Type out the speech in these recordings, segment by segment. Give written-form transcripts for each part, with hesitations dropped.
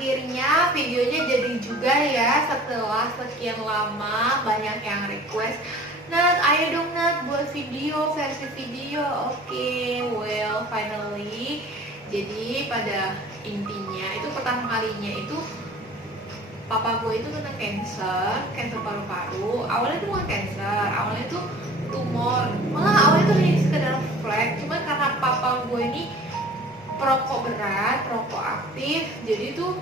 akhirnya videonya jadi juga ya setelah sekian lama banyak yang request, Nat, ayo dong Nat buat video, versi video. Oke, well finally. Jadi pada intinya itu pertama kalinya itu papa gue itu kena cancer paru-paru. Awalnya itu bukan cancer, awalnya itu tumor. Malah awalnya itu hanya sekedar flek, cuma karena papa gue ini perokok berat, perokok aktif, jadi tuh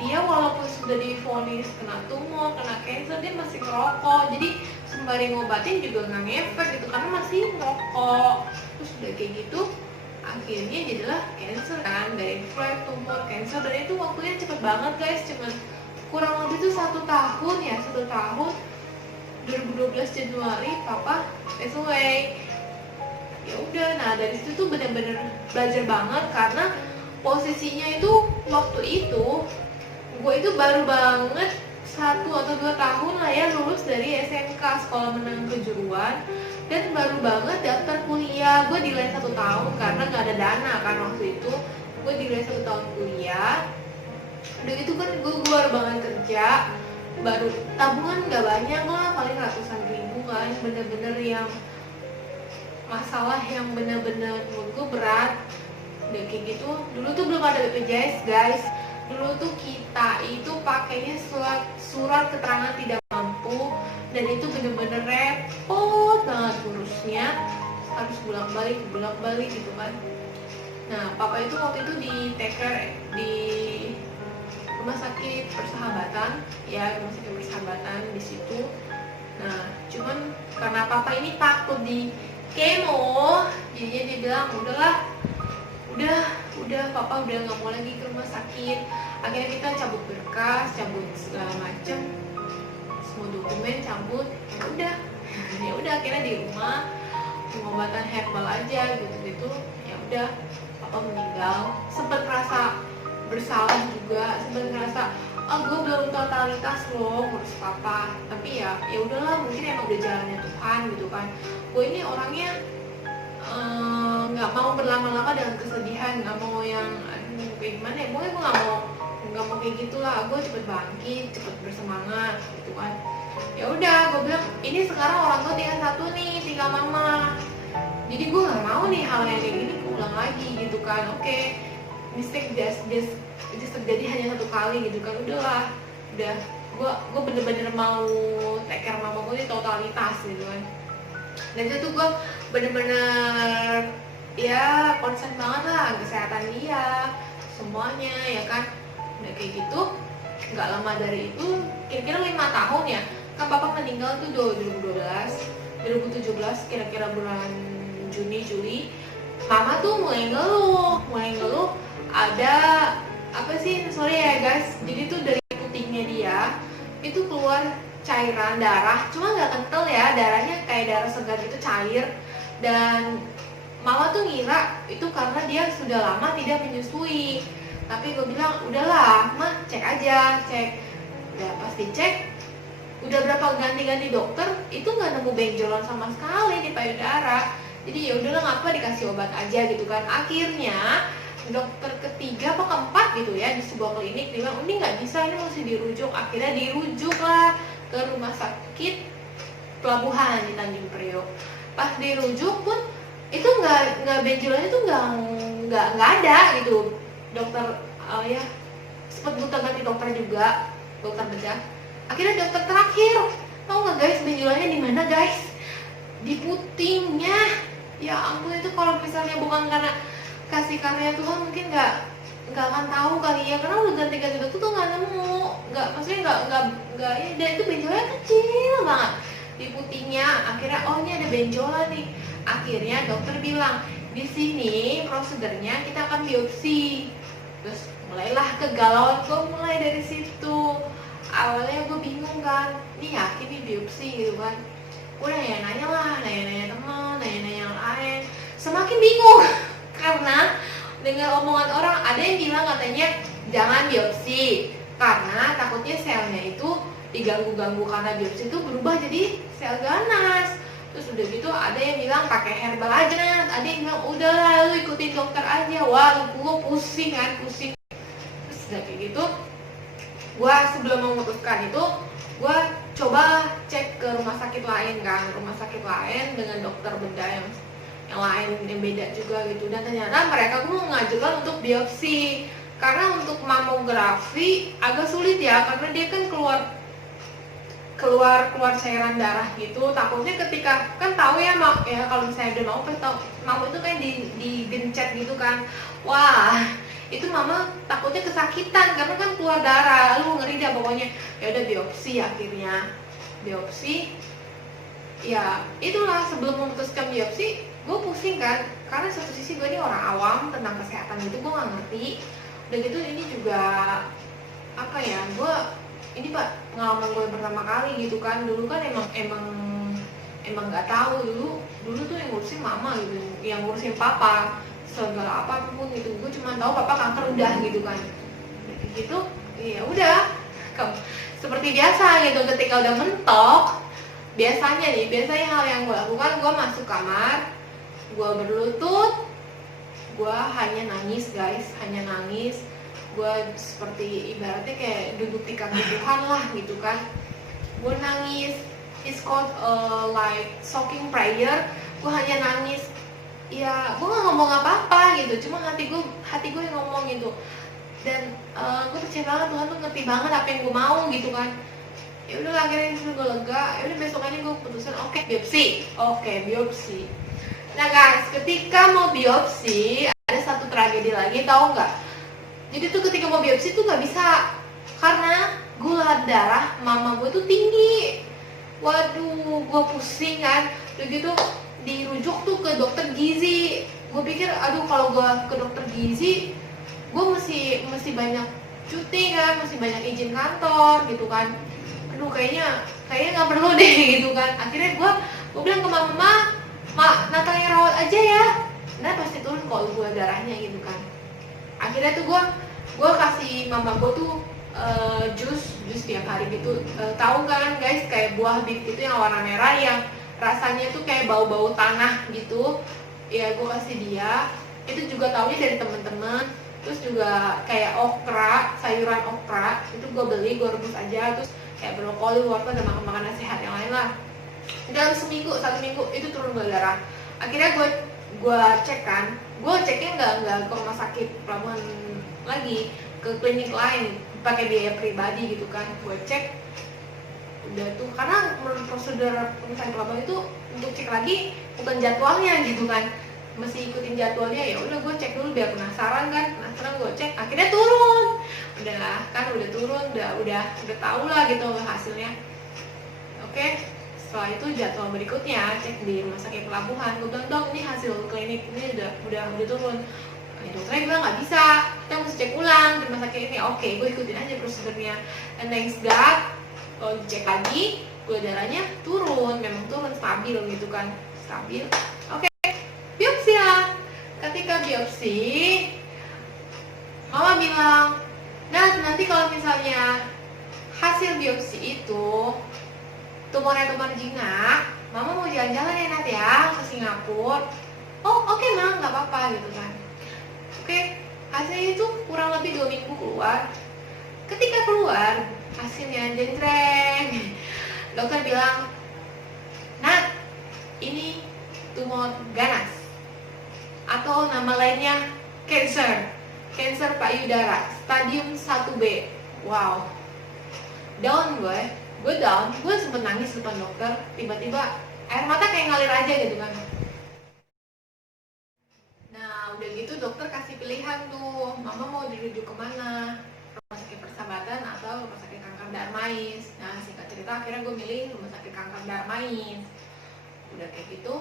dia walaupun sudah divonis kena tumor, kena cancer, dia masih ngerokok. Jadi sembari ngobatin juga nggak ngefek gitu karena masih ngerokok. Terus udah kayak gitu akhirnya jadilah cancer kan, dari flek, tumor, cancer, dan itu waktunya cepet banget guys, cuman kurang lebih tuh 1 tahun ya, 1 tahun. 2012 Januari papa pass away. Ya udah, nah dari situ tuh bener-bener belajar banget karena posisinya itu waktu itu gue itu baru banget 1 atau 2 tahun lah ya lulus dari SMK, sekolah menengah kejuruan, dan baru banget daftar kuliah. Gue delay 1 tahun karena gak ada dana kan waktu itu. Gue delay 1 tahun kuliah. Udah gitu kan gue baru banget kerja, baru tabungan gak banyak lah, paling ratusan ribu kan, bener-bener yang masalah yang bener-bener menurut gue berat. Udah kayak gitu, dulu tuh belum ada BPJS guys. Dulu tuh kita itu pakainya surat keterangan tidak mampu, dan itu bener-bener repot banget urusnya, harus bolak-balik gitu kan. Nah papa itu waktu itu di take care di rumah sakit persahabatan ya, rumah sakit persahabatan di situ. Nah cuman karena papa ini takut di kemo, jadinya dia bilang udah papa udah nggak mau lagi ke rumah sakit. Akhirnya kita cabut berkas, cabut segala macem, semua dokumen cabut. Ya udah akhirnya di rumah pengobatan herbal aja gitu. Ya udah papa meninggal. Sempet merasa bersalah juga, sempet ngerasa gue belum totalitas loh ngurus papa, tapi ya udahlah, mungkin emang udah jalannya Tuhan gitu kan. Gue ini orangnya nggak mau berlama-lama dengan kesedihan, nggak mau yang kayak gimana ya, gue nggak mau kayak gitulah. Gue cepet bangkit, cepet bersemangat gitu kan. Ya udah, gue bilang ini sekarang orang tua tinggal 1 nih, tinggal mama. Jadi gue nggak mau nih hal yang kayak gini keulang lagi gitu kan. Oke, mistake just terjadi hanya 1 kali gitu kan. Udah gue bener-bener mau take care mama gue di totalitas gitu kan. Dan itu tuh gue bener-bener ya concern banget lah kesehatan dia semuanya ya kan. Udah kayak gitu, nggak lama dari itu, kira-kira 5 tahun ya kan papa meninggal tuh 2017 kira-kira bulan Juni. Mama tuh mulai ngeluh ada apa sih, sorry ya guys, jadi tuh dari putingnya dia itu keluar cairan darah, cuma nggak kental ya, darahnya kayak darah segar gitu, cair. Dan mama tuh ngira itu karena dia sudah lama tidak menyusui. Tapi gue bilang udahlah mah, cek aja. Udah pasti cek, udah berapa ganti dokter itu nggak nemu benjolan sama sekali di payudara. Jadi ya udahlah, ngapa dikasih obat aja gitu kan. Akhirnya dokter ketiga apa keempat gitu ya di sebuah klinik bilang ini nggak bisa, ini mesti dirujuk. Akhirnya dirujuk lah ke rumah sakit pelabuhan di Tanjung Priok. Pas dirujuk pun itu nggak benjolannya tuh nggak ada gitu. Dokter ya sempat buta ganti dokter juga, dokter bedah. Akhirnya dokter terakhir, tau nggak guys benjolannya di mana guys? Di putingnya. Ya ampun, itu kalau misalnya bukan karena kasih karunia Tuhan mungkin nggak akan tahu kali ya, karena udah ganti dokter tuh nggak nemu, maksudnya nggak ya, dan itu benjolannya kecil banget di putingnya. Akhirnya ini ada benjolan nih. Akhirnya dokter bilang di sini prosedurnya kita akan biopsi. Terus mulailah kegalauan gue mulai dari situ. Awalnya gue bingung kan, nih yakin nih biopsi gitu kan. Gue nanya-nanya teman, nanya-nanya yang lain, semakin bingung karena dengan omongan orang, ada yang bilang katanya jangan biopsi karena takutnya selnya itu diganggu-ganggu, karena biopsi itu berubah jadi sel ganas. Terus udah gitu ada yang bilang pakai herbal aja, ada yang bilang udahlah lu ikutin dokter aja. Wah gue pusing. Terus Udah kayak gitu, gue sebelum memutuskan itu gue coba cek ke rumah sakit lain kan, rumah sakit lain dengan dokter bedah yang lain yang beda juga gitu. Dan ternyata mereka gue mengajukan untuk biopsi, karena untuk mamografi agak sulit ya, karena dia kan keluar cairan darah gitu. Takutnya ketika kan tahu ya ya kalau misalnya udah mau itu kayak digencet gitu kan. Wah, itu mama takutnya kesakitan karena kan keluar darah, lu ngeri dah pokoknya. Ya udah biopsi, akhirnya biopsi. Ya itulah, sebelum memutuskan biopsi gue pusing kan, karena satu sisi gue ini orang awam tentang kesehatan gitu, gue nggak ngerti. Udah gitu ini juga apa ya, ini pak pengalaman gue pertama kali gitu kan. Dulu kan emang nggak tahu, dulu tuh yang ngurusin mama gitu, yang ngurusin papa segala apapun gitu. Gue cuma tahu papa kanker udah gitu kan. Gitu ya udah seperti biasa gitu. Ketika udah mentok, biasanya hal yang gue lakukan, gue masuk kamar, gue berlutut, gue hanya nangis guys, hanya nangis. Gue seperti ibaratnya kayak duduk di kaki Tuhan lah gitu kan. Gue nangis, it's called like shocking prayer. Gue hanya nangis, ya gue gak ngomong apa-apa gitu, cuma hati gue yang ngomong gitu. Dan gue percaya banget Tuhan tuh ngerti banget apa yang gue mau gitu kan. Ya udah akhirnya gue lega. Ya udah besokannya gue putusin oke, biopsi. Nah guys, ketika mau biopsi ada satu tragedi lagi, tahu nggak? Jadi tuh ketika mau biopsi tuh nggak bisa, karena gula darah mama gue tuh tinggi. Waduh, gue pusing kan. Begitu dirujuk tuh ke dokter gizi. Gue pikir aduh kalau gue ke dokter gizi gue mesti banyak cuti kan, mesti banyak izin kantor gitu kan. Aduh kayaknya nggak perlu deh gitu kan. Akhirnya gue bilang ke mama, mak Natalia rawat aja ya, nah pasti turun kalau gula darahnya gitu kan. Akhirnya tuh gue kasih mama gue tuh jus tiap hari gitu. Tahu kan guys, kayak buah bit itu yang warna merah yang rasanya tuh kayak bau-bau tanah gitu. Ya gue kasih dia. Itu juga taunya dari temen-temen. Terus juga kayak okra, sayuran okra itu gue beli, gue rebus aja. Terus kayak brokoli, wortel, dan makanan sehat yang lain lah. Dalam satu minggu itu turun gula darah. Akhirnya gue cek kan, gue ceknya nggak ke rumah sakit pelabuhan lagi, ke klinik lain pakai biaya pribadi gitu kan. Gue cek udah tuh, karena menurut prosedur pemeriksaan pelabuhan itu untuk cek lagi bukan jadwalnya gitu kan, mesti ikutin jadwalnya. Ya udah gue cek dulu biar penasaran gue cek, akhirnya turun. Udah turun, udah tahu lah gitu hasilnya. Oke. Setelah itu jadwal berikutnya cek di rumah sakit pelabuhan. Gue bilang, dok ini hasil klinik ini udah turun. Ya, dokternya bilang nggak bisa, kita mesti cek ulang di rumah sakit ini. Oke, gue ikutin aja prosedurnya. And thanks God, kalau dicek lagi gula darahnya turun, memang turun, stabil gitu kan, stabil. Oke, biopsi lah. Ketika biopsi, mama bilang, nah nanti kalau misalnya hasil biopsi itu tumornya tumor jinak, mama mau jalan-jalan ya Nat ya ke Singapura. Oh oke, Mang, nggak apa-apa gitu kan. Oke, hasilnya itu kurang lebih 2 minggu keluar. Ketika keluar hasilnya jeng-jreng, dokter bilang, Nat ini tumor ganas atau nama lainnya cancer payudara stadium 1B. Wow, down gue down, gue sempet nangis depan dokter, tiba-tiba air mata kayak ngalir aja gitu kan. Nah udah gitu dokter kasih pilihan tuh, mama mau dirujuk kemana, rumah sakit Persahabatan atau rumah sakit kanker Darmais. Nah singkat cerita akhirnya gue milih rumah sakit kanker Darmais. Udah kayak gitu,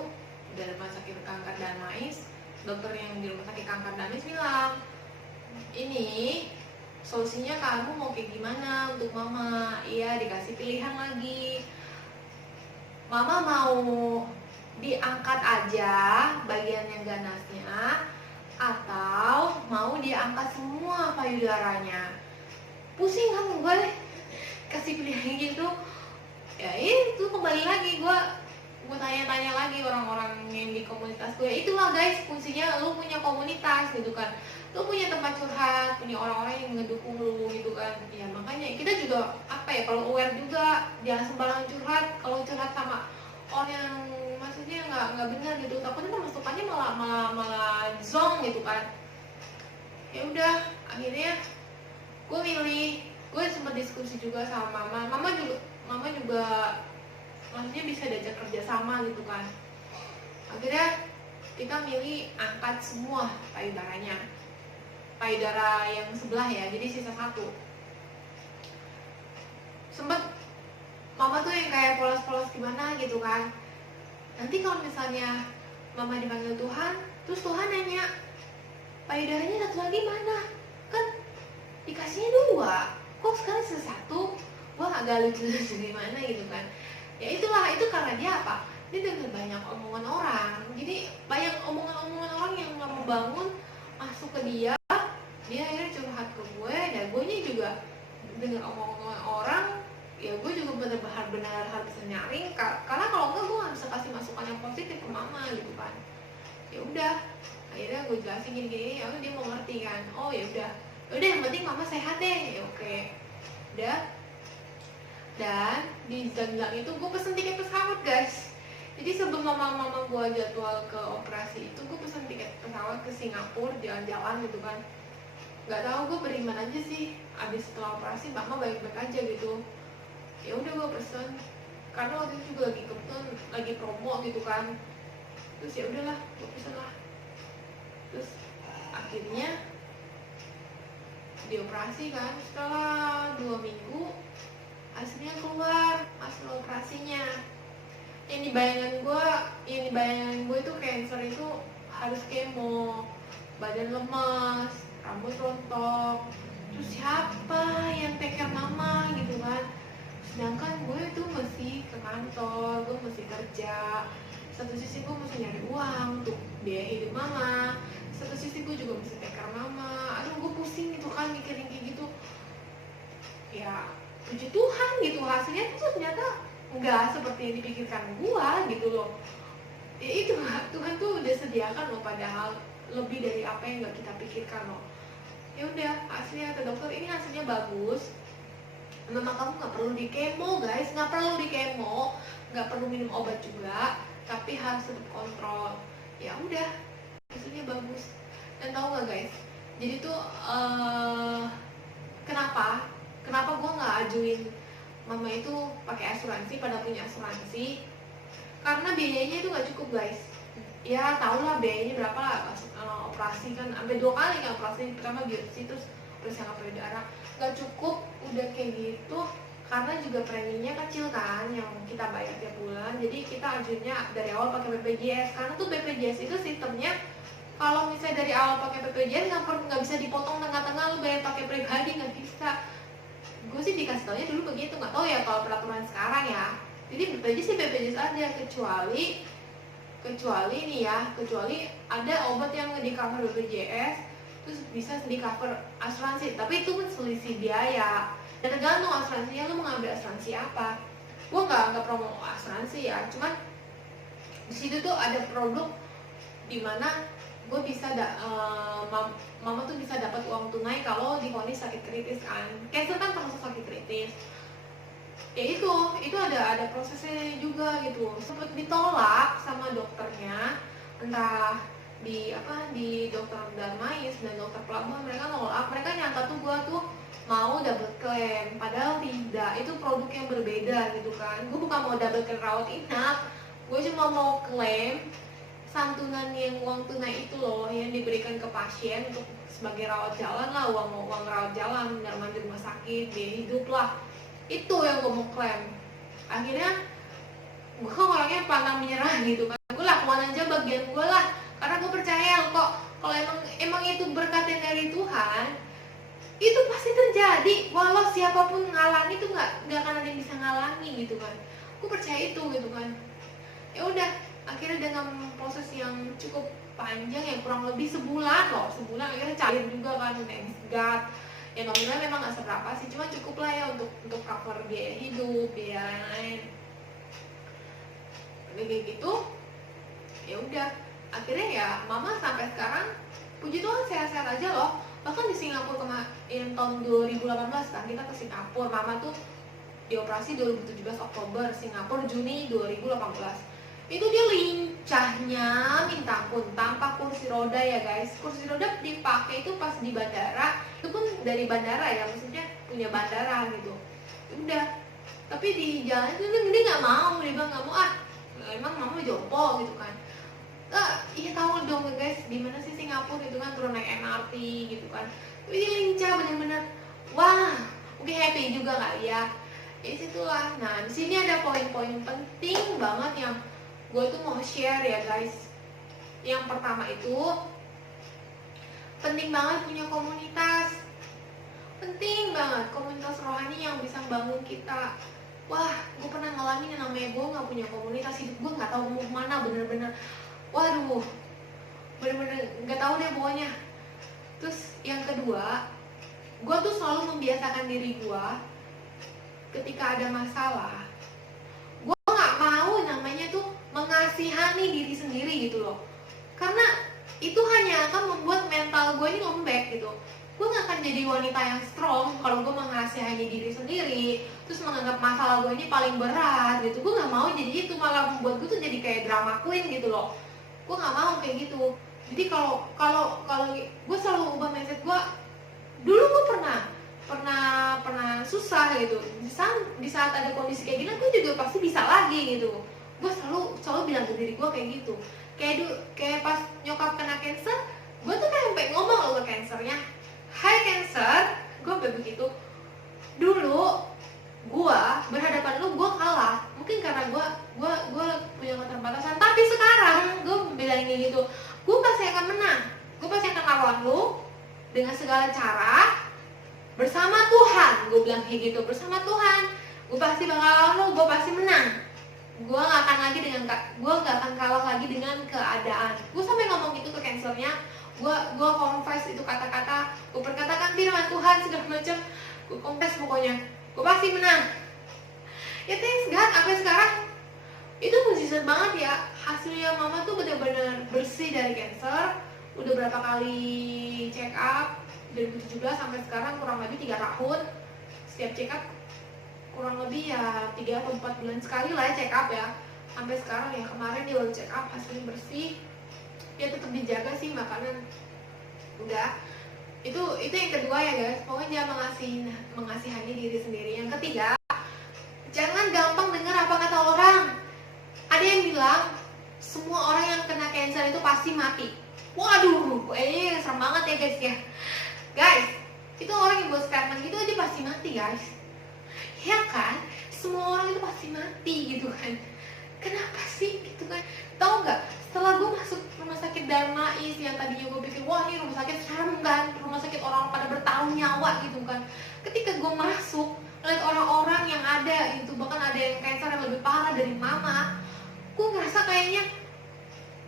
udah rumah sakit kanker Darmais, dokter yang di rumah sakit kanker Darmais bilang, ini solusinya kamu mau kayak gimana untuk mama? Iya, dikasih pilihan lagi. Mama mau diangkat aja bagian yang ganasnya atau mau diangkat semua payudaranya? Pusing kan gue kasih pilihan gitu. Ya itu kembali lagi gue tanya-tanya lagi orang-orang yang di komunitas gue. Itulah guys, fungsinya lu punya komunitas gitu kan. lu punya tempat curhat, punya orang-orang yang ngedukung lu gitu kan. Ya makanya kita juga apa ya, kalau aware juga, jangan sembarangan curhat. Kalau curhat sama orang yang maksudnya nggak benar gitu, takutnya masukannya malah zong gitu kan. Ya udah, akhirnya gue milih, gue sempat diskusi juga sama mama juga maksudnya bisa diajak kerja sama gitu kan. Akhirnya kita milih angkat semua payudaranya, payudara yang sebelah ya, jadi sisa satu. Sempet mama tuh yang kayak polos-polos gimana gitu kan. Nanti kalau misalnya mama dipanggil Tuhan, terus Tuhan nanya, payudaranya satu lagi mana? Kan dikasihnya 2, kok sekarang sisa 1? Wah agak lucu gimana gitu kan. Ya itulah, itu karena dia apa? Dia dengar banyak omongan orang. Jadi banyak omongan-omongan orang yang gak membangun masuk ke dia akhirnya curhat ke gue, dan gue juga dengar omongan orang. Ya gue juga benar-benar harus nyaring, karena kalau enggak gue gak bisa kasih masukan yang positif ke mama gitu kan. Ya udah, akhirnya gue jelasin gini-gini, ya udah dia mau ngerti kan. Oh ya udah yang penting mama sehat deh. Ya oke. Udah. Dan di Zanglang itu gue pesen tiket pesawat guys. Jadi sebelum mama gue jadwal ke operasi itu, gue pesen tiket pesawat ke Singapura, jalan-jalan gitu kan. Gak tahu gue beriman aja sih, abis setelah operasi mama baik-baik aja gitu. Ya udah gue pesen, karena waktu itu juga lagi promo gitu kan. Terus ya udahlah, gue pesen lah. Terus akhirnya dioperasi kan, setelah 2 minggu hasilnya keluar, hasil operasinya. Yang di bayangan gue itu cancer itu harus kemo, badan lemas, rambut rontok. Terus siapa yang take care mama gitu kan. Sedangkan gue itu masih ke kantor, gue masih kerja. Satu sisi gue mesti nyari uang untuk biaya hidup mama, satu sisi gue juga mesti take care mama. Aduh gue pusing gitu kan mikirin kayak gitu. Ya puji Tuhan gitu, hasilnya tuh ternyata nggak seperti yang dipikirkan gue gitu loh. Ya itu, Tuhan tuh udah sediakan loh, padahal lebih dari apa yang nggak kita pikirkan loh. Ya udah, hasilnya kata dokter ini hasilnya bagus, mama kamu nggak perlu di kemo guys, nggak perlu di kemo, nggak perlu minum obat juga, tapi harus tetap kontrol. Ya udah, hasilnya bagus. Dan tahu nggak guys, jadi tuh kenapa gue nggak ajuin mama itu pakai asuransi, pada punya asuransi? Karena biayanya itu nggak cukup guys. Ya tau lah biayanya berapa lah, operasi kan sampai 2 kali kan operasi. Pertama biopsi, terus operasi angkat payudara, nggak cukup udah kayak gitu. Karena juga preminya kecil kan yang kita bayar tiap bulan, jadi kita ajunya dari awal pakai BPJS. Karena tuh BPJS itu sistemnya, kalau misalnya dari awal pakai BPJS nggak bisa dipotong tengah-tengah lu bayar pakai pribadi, nggak bisa. Gue sih dikasih taunya dulu begitu, nggak tahu ya kalau peraturan sekarang ya. Jadi BPJS aja, kecuali nih ya, kecuali ada obat yang di cover BPJS terus bisa di cover asuransi, tapi itu pun selisih biaya. Dan tergantung asuransinya, lu mau ngambil asuransi apa. Gue nggak promo asuransi ya, cuman di situ tuh ada produk dimana gue bisa mama tuh bisa dapat uang tunai kalau divonis sakit kritis kan. Cancer kan termasuk sakit kritis. Ya itu ada prosesnya juga gitu. Sempet ditolak sama dokternya, entah di dokter Darmais dan dokter Pelabuhan, mereka nolak. Mereka nyangka tuh gue tuh mau double claim, padahal tidak. Itu produk yang berbeda gitu kan. Gue bukan mau double claim rawat inap, gue cuma mau klaim santunan yang uang tunai itu loh, yang diberikan ke pasien untuk sebagai rawat jalan lah, uang rawat jalan, mandi rumah sakit, biaya hidup lah. Itu yang gue mau klaim. Akhirnya gue kok orangnya pantang menyerah gitu kan. Gue lakukan aja bagian gue lah, karena gue percaya kok kalau emang itu berkat dari Tuhan, itu pasti terjadi. Walau siapapun ngalangi itu nggak akan ada yang bisa ngalangi gitu kan. Gue percaya itu gitu kan. Ya udah, akhirnya dengan proses yang cukup panjang ya, kurang lebih sebulan akhirnya cair juga kan, Medgat. Ya nominalnya memang nggak seberapa sih, cuma cukup lah ya untuk cover biaya hidup, biaya lain-lain. Kayak gitu. Ya udah, akhirnya ya mama sampai sekarang puji Tuhan sehat-sehat aja loh. Bahkan di Singapura kemarin tahun 2018 kan kita ke Singapura, mama tuh dioperasi 2017 Oktober, Singapura Juni 2018. Itu dia lincahnya minta ampun, tanpa kursi roda ya guys. Kursi roda dipakai itu pas di bandara, itu pun dari bandara ya, maksudnya punya bandara gitu. Udah, tapi di jalan itu dia nggak mau, dia bilang nggak mau, emang mama jompo gitu kan. Iya tahu dong guys, di mana sih Singapura gitu kan, turun naik MRT gitu kan. Tapi dia lincah bener-bener, wah, mungkin happy juga kali ya. Situlah. Nah di sini ada poin-poin penting banget yang gue tuh mau share ya guys. Yang pertama itu penting banget punya komunitas. Penting banget komunitas rohani yang bisa bangun kita. Wah, gue pernah ngalamin yang namanya gue gak punya komunitas, hidup gue gak tahu mau kemana, bener-bener waduh, bener-bener gak tahu deh pokoknya. Terus yang kedua, gue tuh selalu membiasakan diri gue ketika ada masalah, gue gak mau namanya tuh mengasihani diri sendiri gitu loh. Karena itu hanya akan membuat mental gue ini lembek gitu. Gue gak akan jadi wanita yang strong kalau gue mengasihani diri sendiri, terus menganggap masalah gue ini paling berat gitu. Gue gak mau jadi itu, malah membuat gue tuh jadi kayak drama queen gitu loh. Gue gak mau kayak gitu. Jadi kalau gue selalu ubah mindset gue. Dulu gue pernah susah gitu. Di saat ada kondisi kayak gini, gue juga pasti bisa lagi gitu. Gue selalu bilang ke diri gue kayak gitu. Kayak pas nyokap kena cancer, gue tuh kayak sampai ngomong loh ke cancernya, "Hai cancer," gue begitu. Dulu gue berhadapan lu, gue kalah. Mungkin karena gue punya keterbatasan. Tapi sekarang gue bilang kayak gitu, gue pasti akan menang. Gue pasti akan lawan lu dengan segala cara bersama Tuhan. Gue bilang kayak gitu, bersama Tuhan gue pasti bakal lawan lu, gue pasti menang. Gue gak akan kalah lagi dengan keadaan. Gue sampai ngomong gitu ke cancernya. Gue confess itu kata-kata, gue perkatakan firman Tuhan segala macam. Gue confess pokoknya, gue pasti menang. Ya thanks God, sampai sekarang itu mujizat banget ya. Hasilnya mama tuh benar-benar bersih dari cancer. Udah berapa kali check up, 2017 sampai sekarang kurang lebih 3 tahun. Setiap check up kurang lebih ya 3 atau 4 bulan sekali lah ya check up ya. Sampai sekarang ya, kemarin dia baru check up, hasilnya bersih. Ya tetap dijaga sih makanan. Udah. Itu yang kedua ya guys. Pokoknya mengasihani diri sendiri. Yang ketiga, jangan gampang dengar apa kata orang. Ada yang bilang semua orang yang kena cancer itu pasti mati. Waduh, serem banget ya guys ya. Guys, itu orang yang buat statement gitu aja pasti mati guys. Ya kan? Semua orang itu pasti mati gitu kan. Kenapa sih gitu kan? Tahu nggak? Setelah gue masuk rumah sakit Darmais yang tadinya gue pikir wah ini rumah sakit serem kan, rumah sakit orang pada bertahun nyawa gitu kan. Ketika gue masuk, lihat orang-orang yang ada itu, bahkan ada yang cancer yang lebih parah dari mama, gue ngerasa kayaknya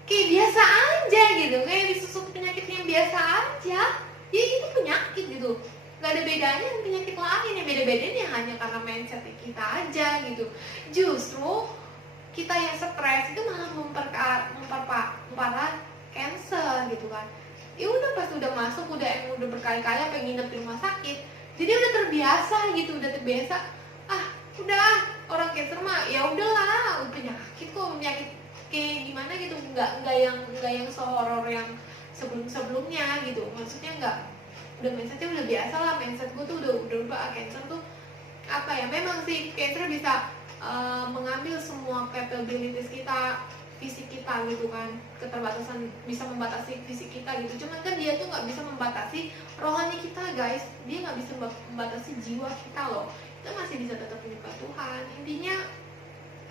kayak biasa aja gitu, kayak disusut penyakit yang biasa aja. Ya itu penyakit gitu, gak ada bedanya dengan penyakit lain. Yang beda-bedanya hanya karena mindset kita aja gitu. Justru kita yang stres itu malah memperparah cancer gitu kan. Ya udah pas udah masuk, udah berkali-kali apa yang nginep di rumah sakit, jadi udah terbiasa gitu, udah terbiasa. Udah orang cancer mah ya udahlah, penyakit kayak gimana gitu, nggak yang sehoror yang sebelumnya gitu. Maksudnya udah mindsetnya udah biasa lah. Mindset gue tuh udah lupa cancer tuh apa ya. Memang sih cancer bisa mengambil semua capabilities kita, fisik kita gitu kan. Keterbatasan bisa membatasi fisik kita gitu. Cuman kan dia tuh nggak bisa membatasi rohani kita guys. Dia nggak bisa membatasi jiwa kita loh. Kita masih bisa tetap menyembah Tuhan. Intinya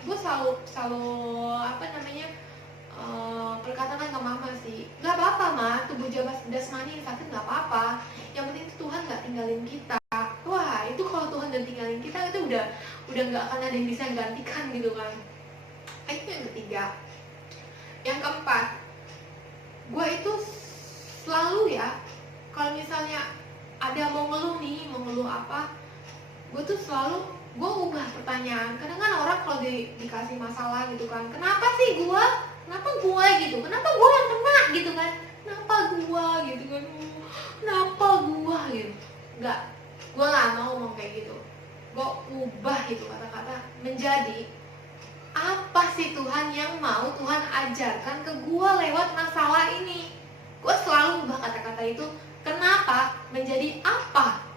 gue selalu perkatakan ke mama sih, nggak apa-apa mah, tubuh jasmani yang sakit nggak apa-apa. Yang penting itu Tuhan nggak tinggalin kita. Wah itu kalau Tuhan udah tinggalin kita itu udah nggak akan ada yang bisa gantikan gitu kan. Itu yang ketiga. Yang keempat, gue itu selalu ya, kalau misalnya ada mau ngeluh apa, gue tuh selalu ubah pertanyaan. Kadang kan orang kalau dikasih masalah gitu kan, kenapa sih gue gitu, kenapa gue yang kena gitu kan, kenapa gue gitu. Enggak, gue gak mau ngomong kayak gitu. Gue ubah itu kata-kata menjadi, apa sih Tuhan yang mau Tuhan ajarkan ke gue lewat masalah ini. Gue selalu ubah kata-kata itu. Kenapa? Menjadi apa?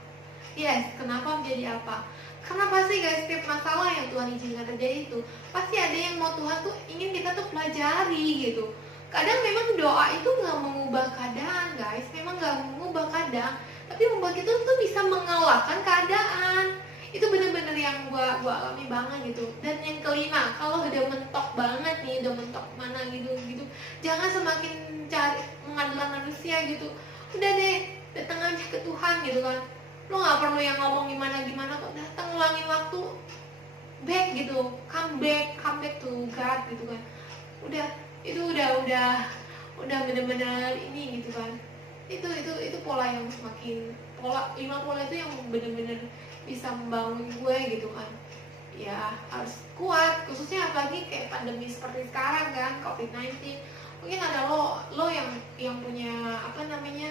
Yes, kenapa menjadi apa? Karena pasti guys, setiap masalah yang Tuhan izinkan terjadi itu pasti ada yang mau Tuhan tuh ingin kita tuh pelajari gitu. Kadang memang doa itu gak mengubah keadaan guys, memang gak mengubah keadaan, tapi membuat kita tuh bisa mengalahkan keadaan. Itu bener-bener yang gua alami banget gitu. Dan yang kelima, kalau udah mentok banget nih, udah mentok mana gitu, jangan semakin cari mengandalkan manusia gitu. Udah deh, datang aja ke Tuhan gitu kan. Lo nggak perlu yang ngomong gimana kok, datang luangin waktu, back gitu, come back to God gitu kan. Udah, itu udah bener-bener ini gitu kan. Itu pola yang semakin lima pola itu yang bener-bener bisa membangun gue gitu kan. Ya harus kuat, khususnya apalagi kayak pandemi seperti sekarang kan, COVID-19. Mungkin ada lo yang punya apa namanya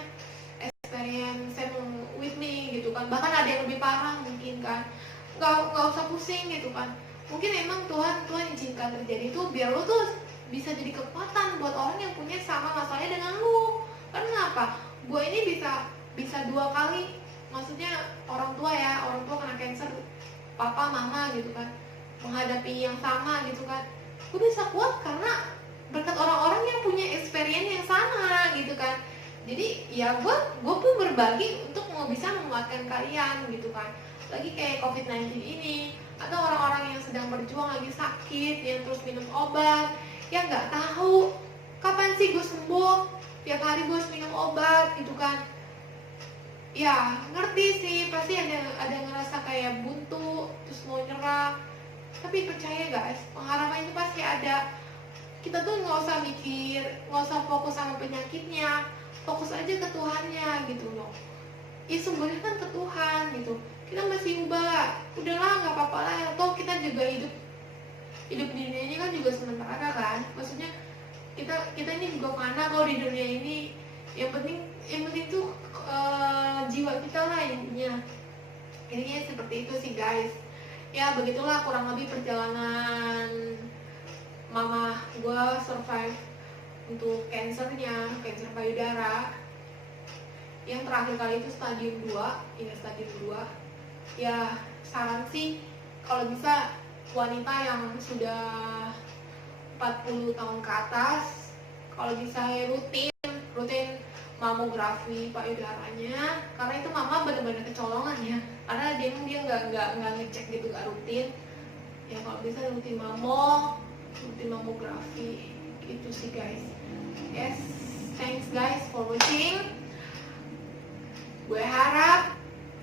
experience same with me gitu kan, bahkan ada yang lebih parah mungkin kan. Nggak usah pusing gitu kan. Mungkin emang Tuhan izinkan terjadi itu biar lo tuh bisa jadi kekuatan buat orang yang punya sama masalahnya dengan lo. Karena apa? Gue ini bisa 2 kali, maksudnya orang tua kena cancer, papa mama gitu kan, menghadapi yang sama gitu kan. Gue bisa kuat karena berkat orang-orang yang punya experience yang sama gitu kan. Jadi ya gue pun berbagi untuk mau bisa menguatkan kalian gitu kan. Lagi kayak COVID-19 ini, atau orang-orang yang sedang berjuang lagi sakit, yang terus minum obat, yang nggak tahu kapan sih gue sembuh, tiap hari gue harus minum obat gitu kan. Ya ngerti sih, pasti ada ngerasa kayak buntu, terus mau nyerah. Tapi percaya guys, pengharapan itu pasti ada. Kita tuh nggak usah mikir, nggak usah fokus sama penyakitnya, fokus aja ke Tuhannya gitu loh. Ya sumbernya kan ke Tuhan gitu. Kita masih ubah, udahlah nggak apa-apa lah. Toh kita juga hidup di dunia ini kan juga sementara kan. Maksudnya kita ini juga fana kalau di dunia ini. Yang penting tuh jiwa kita lah intinya. Intinya seperti itu sih guys. Ya begitulah kurang lebih perjalanan mama gue survive untuk cancer payudara. Yang terakhir kali itu stadium 2. Ya saran sih kalau bisa wanita yang sudah 40 tahun ke atas, kalau bisa rutin mamografi payudaranya, karena itu mama benar-benar kecolongan ya, karena dia nggak ngecek gitu, nggak rutin. Ya kalau bisa rutin mamografi gitu sih guys. Yes, thanks guys for watching. Gue harap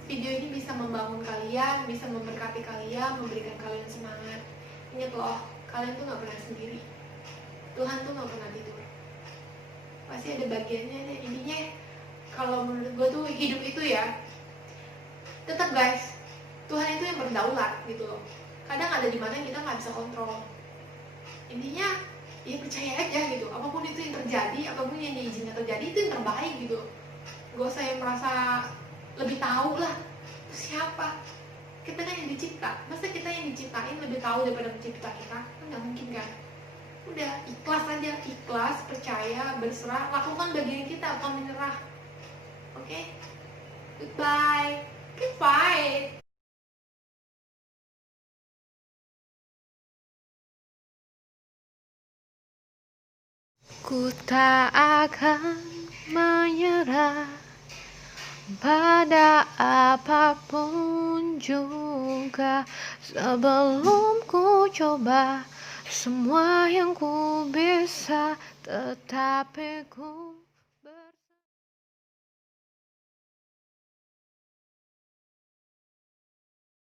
video ini bisa membangun kalian, bisa memberkati kalian, memberikan kalian semangat. Ingat loh, kalian tuh gak pernah sendiri. Tuhan tuh gak pernah tidur. Pasti ada bagiannya deh. Intinya kalau menurut gue tuh hidup itu ya, tetap guys, Tuhan itu yang berdaulat gitu loh. Kadang ada di mana kita gak bisa kontrol. Intinya ya percaya aja gitu. Apapun itu yang terjadi, apapun yang diizinkan terjadi, itu yang terbaik gitu. Gak usah yang merasa lebih tahu lah itu siapa. Kita kan yang dicipta, masa kita yang diciptain lebih tahu daripada pencipta kita? Kan gak mungkin kan. Udah ikhlas aja, ikhlas, percaya, berserah, lakukan bagian kita, bukan menyerah. Oke? Goodbye. Keep fight. Ku tak akan menyerah pada apapun juga, sebelum ku coba semua yang ku bisa, tetapi ku